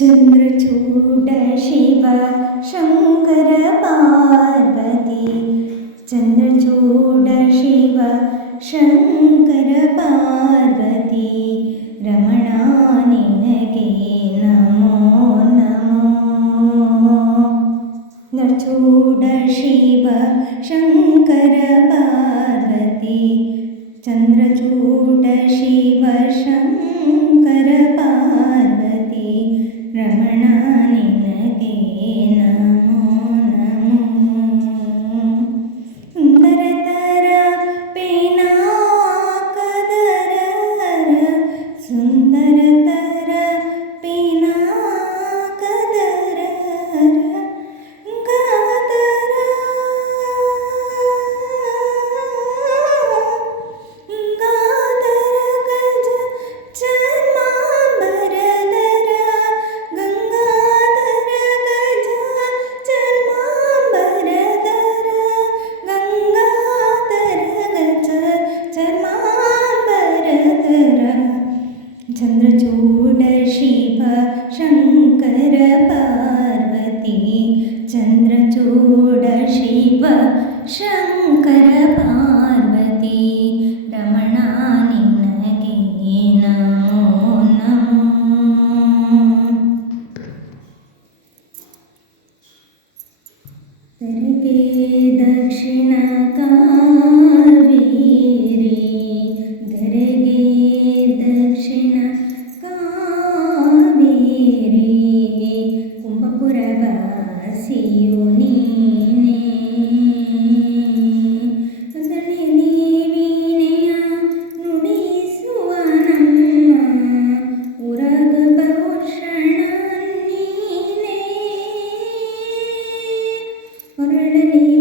चन्द्रचूड शिव शङ्कर पार्वती। चन्द्रचूड शिव शङ्कर पार्वती। रमणा निनगे नमो नमो। नचूड शिव शङ्कर पार्वती। चन्द्रचूड शिव शङ्कर पार्वती रमणा निनगे नमो नमो शङ्कर पार्वती रमणानि नमो नमो। ने दक्षिणाका ಮರಳಲಿ